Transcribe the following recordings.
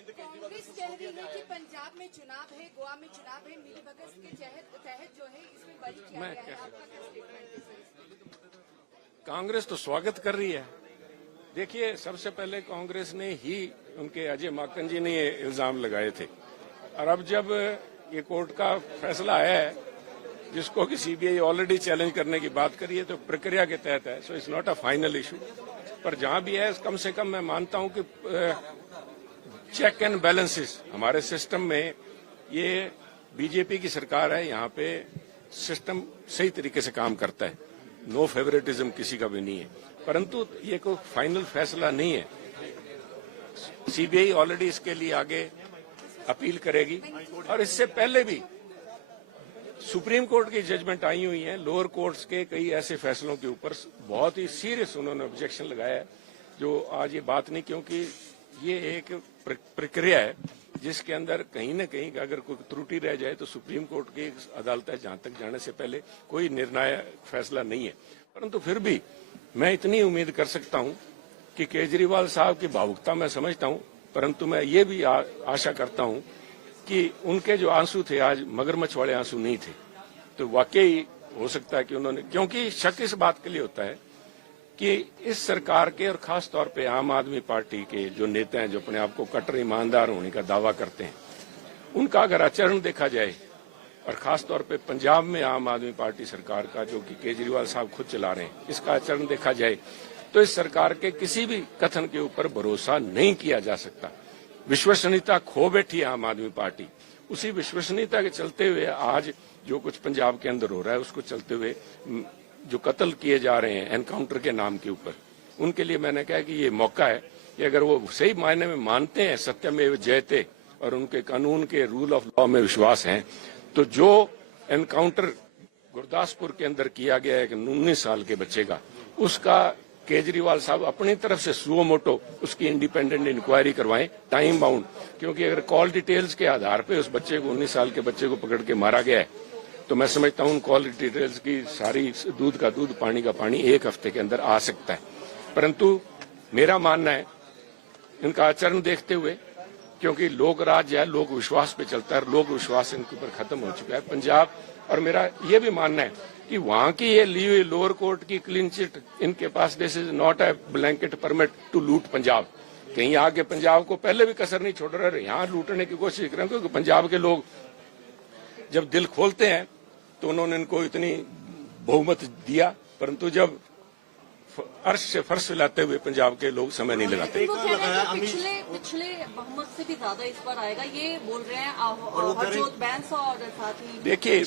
कांग्रेस कह रही है कि पंजाब में चुनाव है, गोवा में चुनाव है, मिलीभगत के तहत जो है इसमें बरी किया गया है। आपका क्या स्टेटमेंट है? कांग्रेस तो स्वागत कर रही है। देखिए, सबसे पहले कांग्रेस ने ही उनके अजय माकन जी ने ये इल्जाम लगाए थे, और अब जब ये कोर्ट का फैसला आया है जिसको कि सीबीआई ऑलरेडी चैलेंज करने की बात करी है, तो प्रक्रिया के तहत है, so it's not a final issue. पर जहां भी है, कम से कम मैं मानता हूं कि चेक एंड बैलेंसेस हमारे सिस्टम में, ये बीजेपी की सरकार है, यहाँ पे सिस्टम सही तरीके से काम करता है, नो फेवरेटिज्म किसी का भी नहीं है। परंतु ये कोई फाइनल फैसला नहीं है। सीबीआई ऑलरेडी इसके लिए आगे अपील करेगी, और इससे पहले भी सुप्रीम कोर्ट की जजमेंट आई हुई है, लोअर कोर्ट्स के कई ऐसे फैसलों के ऊपर बहुत ही सीरियस उन्होंने ऑब्जेक्शन लगाया है, जो आज ये बात नहीं, क्योंकि ये एक प्रक्रिया है जिसके अंदर कहीं न कहीं अगर कोई त्रुटि रह जाए तो सुप्रीम कोर्ट की अदालत है, जहां तक जाने से पहले कोई निर्णायक फैसला नहीं है। परंतु फिर भी मैं इतनी उम्मीद कर सकता हूं कि केजरीवाल साहब की भावुकता मैं समझता हूं, परंतु मैं ये भी आशा करता हूं कि उनके जो आंसू थे आज मगरमच्छ वाले आंसू नहीं थे। तो वाकई हो सकता है कि उन्होंने, क्योंकि शक इस बात के लिए होता है कि इस सरकार के और खास तौर पे आम आदमी पार्टी के जो नेता हैं, जो अपने आप को कट्टर ईमानदार होने का दावा करते हैं, उनका अगर आचरण देखा जाए, और खास तौर पे पंजाब में आम आदमी पार्टी सरकार का, जो कि केजरीवाल साहब खुद चला रहे हैं, इसका आचरण देखा जाए तो इस सरकार के किसी भी कथन के ऊपर भरोसा नहीं किया जा सकता। विश्वसनीयता खो बैठी है आम आदमी पार्टी। उसी विश्वसनीयता के चलते हुए आज जो कुछ पंजाब के अंदर हो रहा है, उसको चलते हुए जो कत्ल किए जा रहे हैं एनकाउंटर के नाम के ऊपर, उनके लिए मैंने कहा कि ये मौका है कि अगर वो सही मायने में मानते हैं सत्यमेव जयते और उनके कानून के रूल ऑफ लॉ में विश्वास है, तो जो एनकाउंटर गुरदासपुर के अंदर किया गया है 19 साल के बच्चे का, उसका केजरीवाल साहब अपनी तरफ से सुओ मोटो उसकी इंडिपेंडेंट इंक्वायरी करवाएं, टाइम बाउंड, क्योंकि अगर कॉल डिटेल्स के आधार पे उस बच्चे को 19 साल के बच्चे को पकड़ के मारा गया है, तो मैं समझता हूं उन कॉल डिटेल्स की सारी, दूध का दूध पानी का पानी 1 हफ्ते के अंदर आ सकता है। परंतु मेरा मानना है इनका आचरण देखते हुए, क्योंकि लोक राज्य है, लोक विश्वास पे चलता है, लोक विश्वास इनके ऊपर खत्म हो चुका है पंजाब। और मेरा ये भी मानना है कि वहां की ये ली हुई लोअर कोर्ट की क्लीन चिट इनके पास, this is not a blanket permit to loot Punjab. कहीं आगे पंजाब को पहले भी कसर नहीं छोड़ रहे, यहाँ लूटने की कोशिश कर रहे हैं, क्योंकि पंजाब के लोग जब दिल खोलते हैं तो उन्होंने इनको इतनी बहुमत दिया, परंतु जब अर्श से फर्श फैलाते हुए पंजाब के लोग समय नहीं लगाते। पिछले बहुमत से भी ज्यादा इस बार आएगा, ये बोल रहे हैं हरजोत बैंस और साथ ही देखिए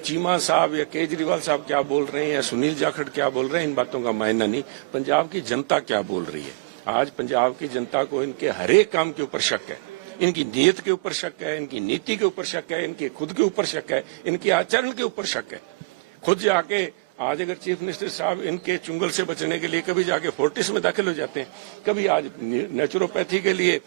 चीमा साहब या केजरीवाल साहब क्या बोल रहे हैं या सुनील जाखड़ क्या बोल रहे हैं, इन बातों का मायना नहीं, पंजाब की जनता क्या बोल रही है। आज पंजाब की जनता को इनके हरेक काम के ऊपर शक है, इनकी नीयत के ऊपर शक है, इनकी नीति के ऊपर शक है, इनके खुद के ऊपर शक है, इनके आचरण के ऊपर शक है। खुद जाके आज अगर चीफ मिनिस्टर साहब इनके चुंगल से बचने के लिए कभी जाके फोर्टिस में दाखिल हो जाते हैं, कभी आज नेचुरोपैथी के लिए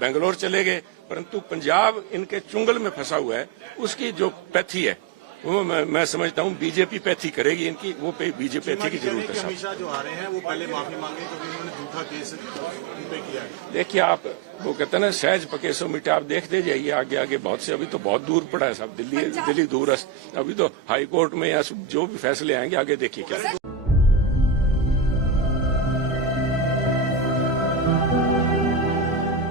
बेंगलोर चले गए, परंतु पंजाब इनके चुंगल में फंसा हुआ है। उसकी जो पैथी है वो मैं समझता हूँ बीजेपी पैथी करेगी इनकी, वो पे बीजेपी पैथी की जरूरत है। अमित शाह जो आ रहे हैं वो पहले माफी मांगे क्योंकि उन्होंने झूठा केस पे किया है। देखिए आप, वो कहते हैं ना सहज पकेसो मिटे, आप देखते जाइए आगे आगे बहुत से, अभी तो बहुत दूर पड़ा है साहब, दिल्ली दूरस्थ, अभी तो हाई कोर्ट में या जो भी फैसले आएंगे आगे देखिए क्या।